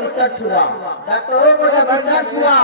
Research हुआ, डॉक्टरों को जब रिसर्च हुआ,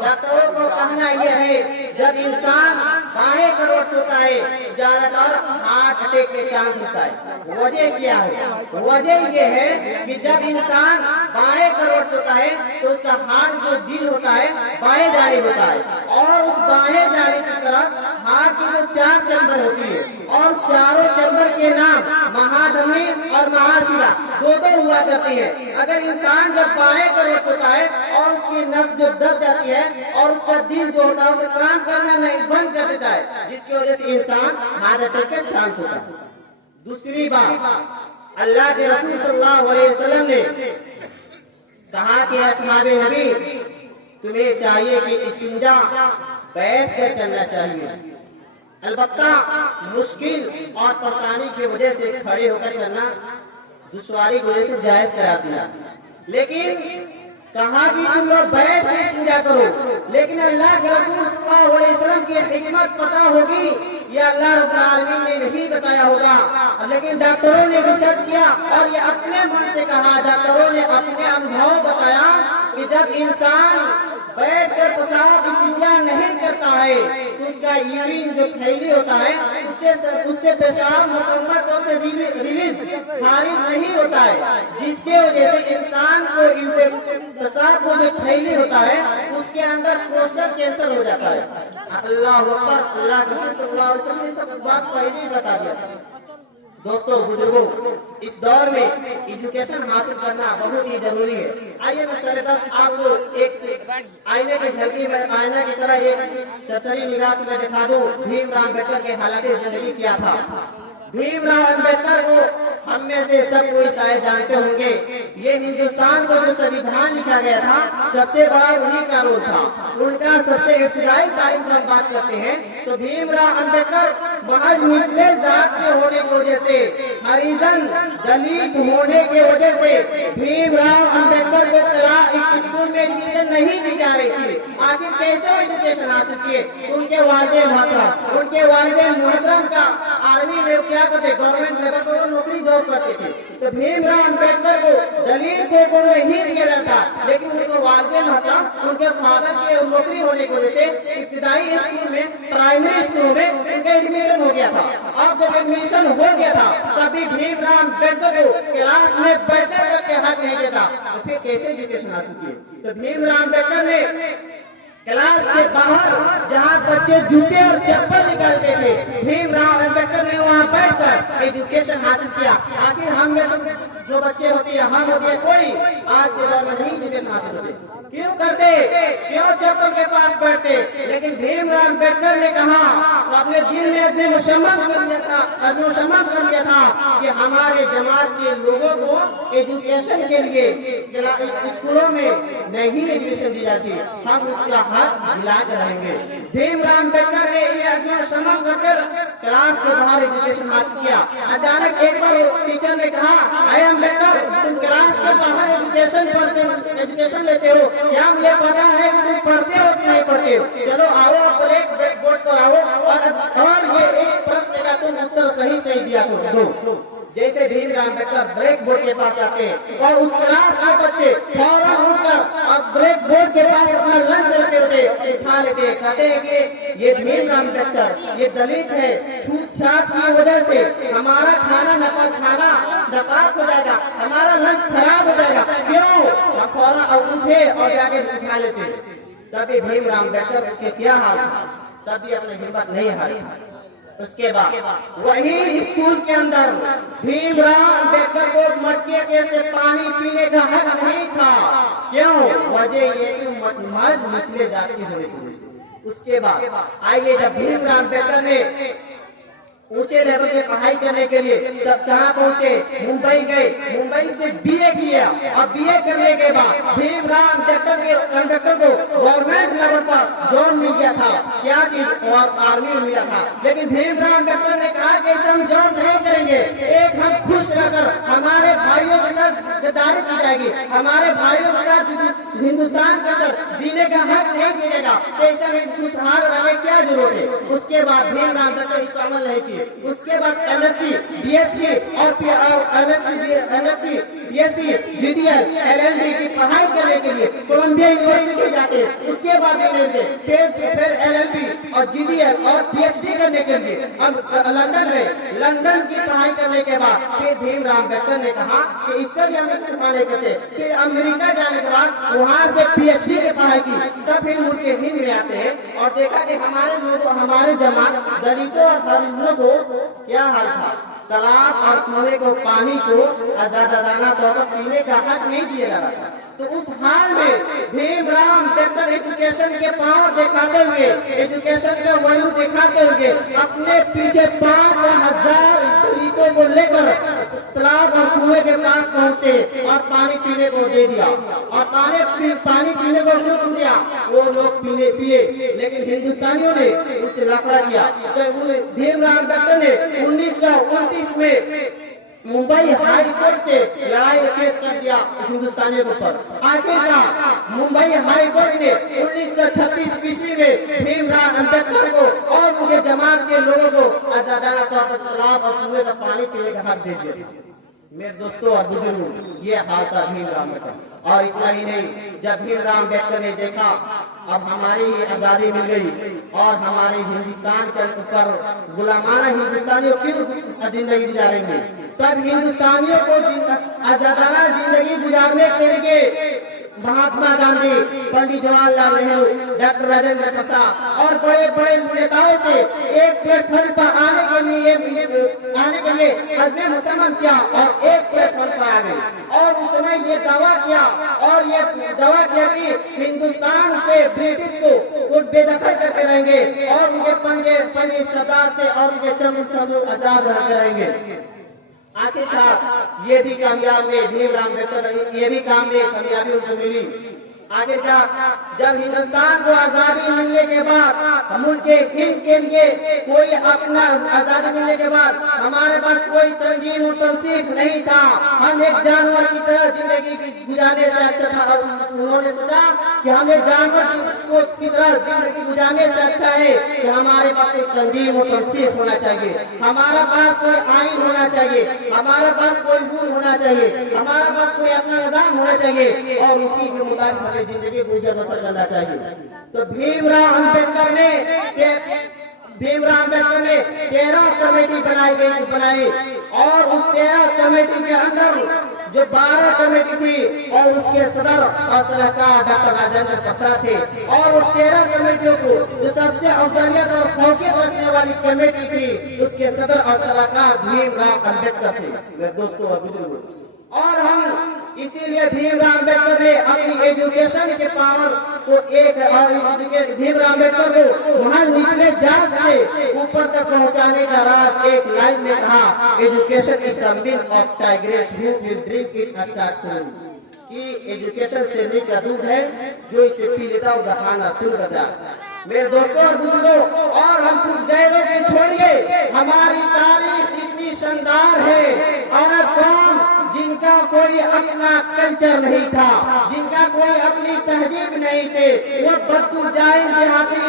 डॉक्टरों को कहना यह है जब इंसान बाएं करोड़ सोता है ज्यादातर हार्ट अटैक के चांस होता है। वजह क्या है? वजह ये है कि जब इंसान बाएं करोड़ सोता है तो उसका हार्ट जो दिल होता है बाएं जाने होता है, और उस बाएं जाने की तरफ हार्ट की जो 4 चैम्बर होती है, और उस चारों चैम्बर के नाम महाधमनी और महाशिरा दो हुआ करती है। अगर इंसान जब बाएं करोड़ सोता है और उसकी नस जो दब जाती है और उसका दिल जो होता है उसे काम करना नहीं बंद कर देता है, जिसकी वजह से इंसान हार्ट अटैक का चांस होता है। दूसरी बात, अल्लाह के रसूल सल्लल्लाहु अलैहि वसल्लम ने कहा कि अस्हाबे नबी तुम्हें चाहिए कि इस्तिंजा बैठ कर करना चाहिए, अलबत्ता मुश्किल और परेशानी की वजह से खड़े होकर करना दुश्वारी की वजह से जायज करा दिया। लेकिन कहा कि तुम लोग बैठ के इस्तिंजा करो, लेकिन अल्लाह के रसूल सल्लल्लाहु अलैहि वसल्लम की हिकमत पता होगी या अल्लाह रब्बुल आलमीन ने नहीं बताया होगा, लेकिन डॉक्टरों ने रिसर्च किया और ये अपने मन से कहा, डॉक्टरों ने अपने अनुभव बताया कि जब इंसान बैठ कर पेशाब इस्तिंजा नहीं करता है तो उसका यूरिन जो थैली होता है उससे पेशाब मुकम्मल तौर से रिलीज खारिज नहीं होता है, जिसके वजह से इंसान को पेशाब को जो थैली होता है उसके अंदर प्रोस्टेट कैंसर हो जाता है। अल्लाह अकबर, अल्लाह के रसूल सल्लल्लाहु अलैहि वसल्लम ने सब बात पहले ही बता दिया। दोस्तों बुजुर्गों, इस दौर में एजुकेशन हासिल करना बहुत ही जरूरी है। आइए मैं सरदस्त आपको एक आईने की झलकी में आईना की तरह एक सरसरी निगाह से मैं दिखा दूं भीमराव अम्बेडकर के हालात जिंदगी क्या था। भीमराव अम्बेडकर को हम में से सब कोई शायद जानते होंगे। ये हिंदुस्तान को जो संविधान लिखा गया था सबसे बड़ा उन्हीं का रोल था। उनका सबसे इब्तिदाई तारीख की बात करते हैं तो भीमराव अम्बेडकर महज निचले जात के होने की वजह से, हरिजन दलित होने की वजह से भीमराव अम्बेडकर को स्कूल में एडमिशन नहीं दी जा रही थी। आखिर कैसे एजुकेशन हासिल किए? उनके वालिद मोहतरम का आर्मी में क्या करते, गवर्नमेंट लेवल पर नौकरी जॉब करते थे। तो भीमराव अम्बेडकर को दलित को नहीं दिया जाता, लेकिन उनको वालिद मोहतरम उनके फादर के नौकरी होने की वजह से इब्तिदाई स्कूल में, प्राइमरी स्कूल में उनका एडमिशन हो गया था। अब जब एडमिशन हो गया था तभी भीमराव अम्बेडकर को क्लास में बैठने तक के हक नहीं देता, तो फिर कैसे एजुकेशन हासिल किए? तो भीमराव अम्बेडकर ने क्लास के बाहर जहाँ बच्चे जूते और चप्पल निकालते थे, भीमराव अम्बेडकर ने वहाँ बैठकर एजुकेशन हासिल किया। आखिर हम में से जो बच्चे होते हैं, हम होते हैं, कोई आज के दौर में नहीं एजुकेशन हासिल होते। क्यों करते? क्यों चप्पल के पास बैठते? लेकिन भीमराव अम्बेडकर ने कहा, तो अपने दिल में अपने मुसम्मत कर लिया था कि हमारे जमात के लोगों को एजुकेशन के लिए स्कूलों में नहीं एजुकेशन दी जाती, हम उसका हक दिलाते रहेंगे। भीमराव अम्बेडकर ने ये मुसम्मत कर क्लास के बाहर एजुकेशन हासिल किया। अचानक एक बार टीचर ने कहा, अरे अम्बेडकर तुम क्लास के बाहर एजुकेशन लेते हो, क्या मुझे पता है कि तुम पढ़ते हो कि नहीं पढ़ते हो? चलो आओ ब्लैक बोर्ड पर आओ और ये एक प्रश्न का तुम उत्तर सही दिया दो। जैसे भीमराव अम्बेडकर ब्लैक बोर्ड के पास आते हैं और उस क्लास के बच्चे फौरन उठकर और ब्लैक बोर्ड के पास अपना लंच रखे उठा लेते, कहते हैं कि ये भीमराव अम्बेडकर ये दलित है, छूट छाट की वजह से हमारा खाना नपाक हो जाएगा, हमारा लंच खराब हो जाएगा। क्यों? फौरन उठे और जाके उठा लेते। तभी भीमराव अम्बेडकर के क्या हाल था, तभी अपनी हिम्मत नहीं हारी। उसके बाद वही स्कूल के अंदर भीमराव अम्बेडकर को मटके से पानी पीने का हक नहीं था। क्यों? वजह ये कि मर्द निचले जाति होने की वजह से। उसके बाद आइए, जब भीमराव अम्बेडकर ने ऊंचे लेवल की पढ़ाई करने के लिए सब कहाँ पहुँचे? मुंबई गए, मुंबई से बीए किया और बीए करने के बाद भीमराव अम्बेडकर को गवर्नमेंट लेवल पर जॉब मिल गया था, क्या चीज, और आर्मी मिल गया था। लेकिन भीमराव अम्बेडकर ने कहा कि ऐसे हम जॉब नहीं करेंगे, एक हम खुश रहकर हमारे भाइयों के साथ गद्दारी की जाएगी, हमारे भाइयों के साथ हिंदुस्तान के अंदर जीने का हक नहीं मिलेगा, ऐसा में खुशहाल रहने क्या जरूरत है। उसके बाद भीमराव अम्बेडकर इस पर अमल नहीं किए। उसके बाद MSc, BSc और MSc, BSc, GDL, LLB की पढ़ाई करने के लिए कोलंबिया यूनिवर्सिटी जाते, उसके बाद फिर LLB और GDL और PhD करने के लिए अब लंदन की पढ़ाई करने के बाद फिर भीमराव अम्बेडकर ने कहा कि इसका भी हम इस्तेमाल नहीं करते। फिर अमेरिका जाने के बाद वहाँ से PhD की पढ़ाई की, तब फिर मुड़ के हिंद में आते हैं और देखा कि हमारे लोगों, हमारे जमात दलितों और हरिजनों को क्या हाल था। तालाब और कुएं को, पानी को आजादाना तौर पर पीने का हक नहीं दिया जा रहा था। तो उस हाल में भीमराव अम्बेडकर एजुकेशन के पावर दिखाते हुए, एजुकेशन का वैल्यू दिखाते हुए अपने पीछे 5000 दलितों को लेकर तालाब और कुएं के पास पहुंचते और पानी पीने को दे दिया और पानी पीने को रोक दिया। वो लोग पिए, लेकिन हिंदुस्तानियों ने उनसे लफड़ा किया। तो भीमराव अम्बेडकर ने 1929 में मुंबई हाई कोर्ट से लड़ाई केस कर दिया हिंदुस्तानियों के ऊपर। आखिरकार मुंबई हाई कोर्ट ने 1936 ईस्वी में भीमराव अम्बेडकर को और उनके जमात के लोगों को आजादाना तौर पर तालाब और कुएं का पानी पीने का हक दे दिया। मेरे दोस्तों और बुजुर्गों, ये हाल था भीमराव अम्बेडकर। और इतना ही नहीं, जब भीमराव अम्बेडकर ने देखा अब हमारी आजादी मिल गई और हमारे हिंदुस्तान के ऊपर गुलामाना हिंदुस्तानियों क्यों जिंदगी गुजारेंगे, तब हिंदुस्तानियों को आजादाना जिंदगी गुजारने के लिए महात्मा गांधी, पंडित जवाहरलाल नेहरू, डॉक्टर राजेंद्र प्रसाद और बड़े बड़े नेताओं से एक प्लेटफॉर्म पर आने के लिए अजमे मुसलमान किया और एक प्लेटफॉर्म पर आ गए। और उस समय ये दावा किया कि हिंदुस्तान से ब्रिटिश को बेदखल करके रहेंगे और उनके पंजे इस्तेदार से और उनके चंगुल समूह आजाद रहेंगे। आखिरकार ये भी कामयाब हुए भीमराव अम्बेडकर, ये भी काम में कामयाबी उनको मिली। आखिरकार जब हिंदुस्तान को आजादी मिलने के बाद मुल्क हिंद के लिए कोई अपना आजादी मिलने के बाद हमारे पास कोई तंजीम और तौसीफ नहीं था। हम एक जानवर की तरह जिंदगी गुजारने से अच्छा था। उन्होंने सोचा कि हमें जानवर की तरह जिंदगी गुजारने से अच्छा है कि हमारे पास कोई तंजीम और तौसीफ होना चाहिए, हमारा पास कोई आइन होना चाहिए, हमारे पास कोई रूल होना चाहिए, हमारे पास कोई अपना निजाम होना चाहिए और उसी के मुताबिक जिंदगी गुजर बसर करना चाहिए। तो भीमराव अम्बेडकर ने 13 कमेटी बनाई और उस 13 कमेटी के अंदर जो 12 कमेटी थी और उसके सदर और सलाहकार डॉक्टर राजेंद्र प्रसाद थे और उस 13 कमेटियों को जो सबसे अफजलियत और फौकियत रखने वाली कमेटी थी उसके सदर और सलाहकार भीमराव अम्बेडकर थे। मेरे दोस्तों और बुजुर्गों, और हम इसीलिए भीमराव अम्बेडकर ने अपनी एजुकेशन के पावर को भीमराव अम्बेडकर को वहाँ निचले जात से ऊपर तक पहुँचाने का राज एक लाइन में कहा, education is the milk of tigress who will drink it start सून। कि एजुकेशन शेरनी का दूध है, जो इसे पी लेता वो दफाना शुरू कर जाता। मेरे दोस्तों और बुजुर्गों, और हम कुछ गैरों के छोड़िए, हमारी तारीख इतनी शानदार है। अरब कौम जिनका कोई अपना कल्चर नहीं था, जिनका कोई अपनी तहजीब नहीं थे, वो बद्दू जाहिल देहाती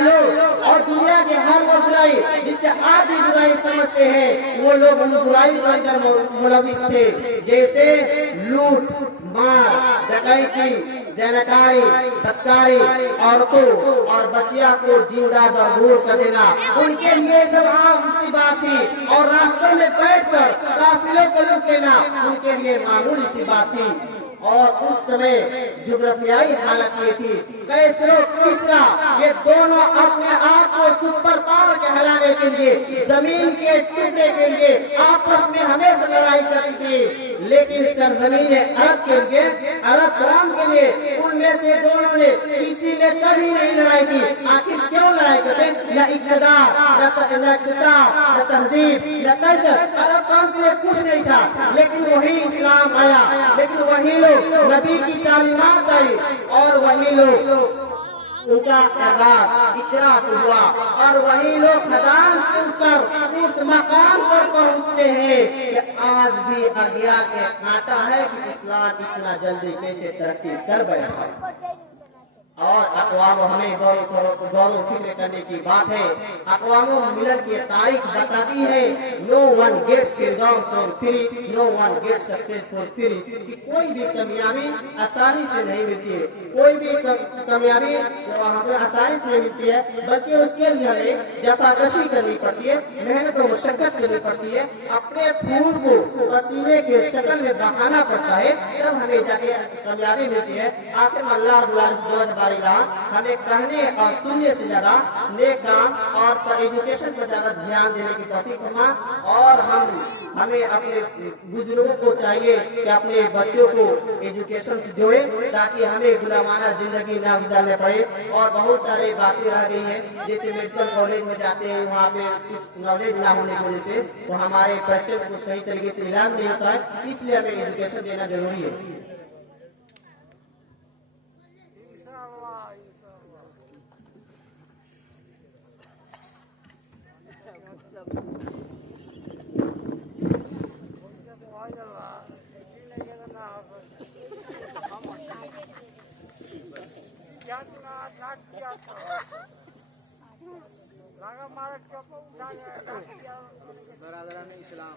लोग और दुनिया के हर वो बुराई जिससे आधी बुराई समझते हैं, वो लोग उन बुराई के अंदर मुलविस थे। जैसे लूट, मार, डकैती, ज़नाकारी, बदकारी, औरतों और बच्चियों को जिंदा दरगूर कर देना, उनके लिए सब आम सी बात थी। और रास्तों में बैठकर काफिलों को लूट लेना उनके लिए मामूली सी बात थी। और उस समय जुग्राफियाई हालत ये थी, कैसरो किसरा ये दोनों अपने आप को सुपर पावर कहलाने के लिए, जमीन के टुकड़े के लिए आपस में हमेशा लड़ाई करती थी। लेकिन सरजमीन अरब के लिए, अरब कौम के लिए उनमें से दोनों ने किसी ने कभी नहीं लड़ाई की। आखिर क्यों लड़ाई करते? न इक़्तिदार, न इक़्तिसाद, न तहजीब, न कल्चर। अरब कौम के लिए कुछ नहीं था, लेकिन वही इस्लाम आया, लेकिन वही लोग नबी की तालीमात आई और वही लोग उनका आगाज इकरा से हुआ और वही लोग खदान से उठकर उस मकाम पर पहुंचते हैं कि आज भी अज्ञा के कांटा है कि इस्लाम इतना जल्दी कैसे तरक्की कर बैठा। और अक़वाम हमें गौरव फिक्र करने की बात है। अक़वाम मिलल की तारीख बताती है, नो वन गेट्स फिरदौस for free, no one gets success for free, कि कोई भी कामयाबी आसानी से नहीं मिलती है, कोई भी कामयाबी हमें आसानी से नहीं मिलती है, बल्कि उसके लिए हमें जफाकशी करनी पड़ती है, मेहनत और मशक्कत करनी पड़ती है, अपने खून को पसीने के शक्ल में बहाना पड़ता है, तब हमें जाके कामयाबी मिलती है। आखिर में अल्लाह हमें कहने और सुनने से ज्यादा नेक काम और एजुकेशन पर ज्यादा ध्यान देने की तौफीक फरमा। और हमें अपने बुजुर्गों को चाहिए कि अपने बच्चों को एजुकेशन से जोड़े, ताकि हमें गुलामाना जिंदगी ना गुजारने पड़े। और बहुत सारी बातें रह गई हैं, जैसे मेडिकल कॉलेज में जाते हैं, वहाँ पे कुछ नॉलेज ना होने की वजह से तो हमारे पेशेंट को सही तरीके से इलाज नहीं होता है, इसलिए हमें एजुकेशन देना जरूरी है। बरादरान इस्लाम